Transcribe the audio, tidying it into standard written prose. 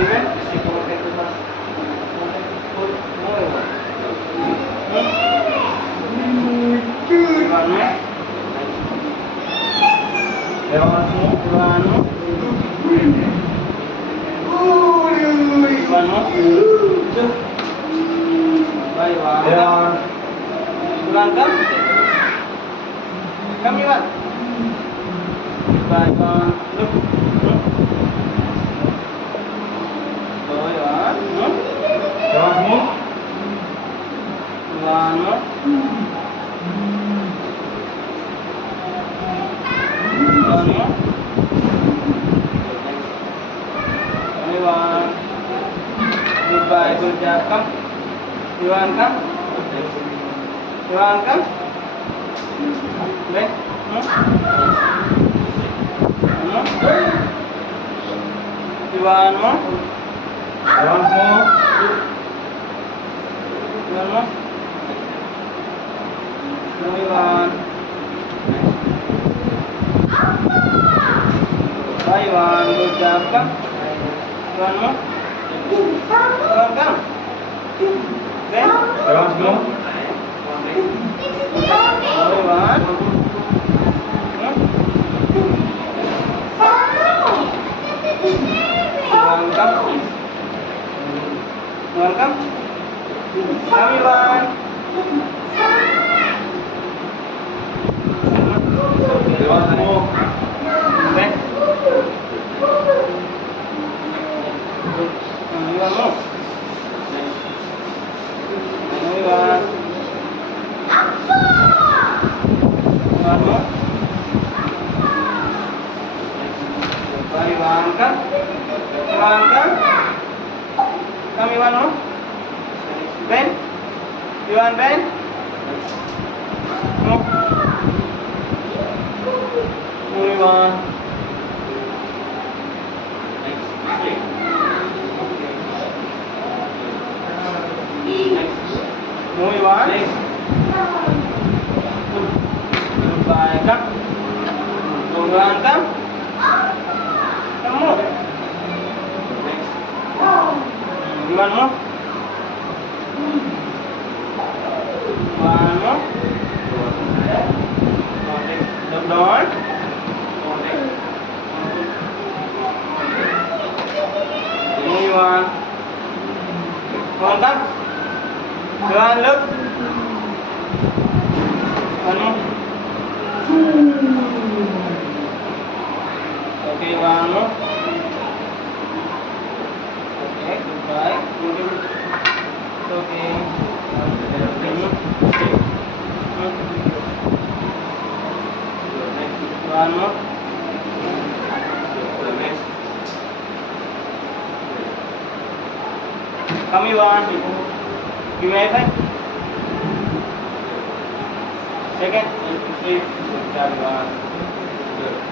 even stick over there to the put more over. One more. One more. Bye bye. Iwan come. Come Iwan. Bye bye. Look. Go Iwan. Iwan move. Iwan move. Iwan move. Iwan. Goodbye. Good job. Come. Iwan come. Iwan come. Back. Iwan mo. Iwan mo. Iwan mo. Iwan. Bye Iwan. Good job ka. Iwan mo. Iwan ka. Ben. Iwan mo. Iwan. Welcome. Welcome. Come Iwan. Iwan mo. Back. Iwan mo. Iwan. Iwan mo. Iwan ka. Iwan ka. Come Iwan mo. Ben. Iwan Ben. Mo. Mo Iwan. Mo Iwan. Goodbye ka. Iwan ka. Kamu. Iwan mo. Iwan mo. Doon. Iwan. Iwan ka. Iwan look. Iwan mo. Okay, Iwan mo. Okay, goodbye. Okay. Iwan mo. Come Iwan. Give me high five. Second. 3. Good job Iwan.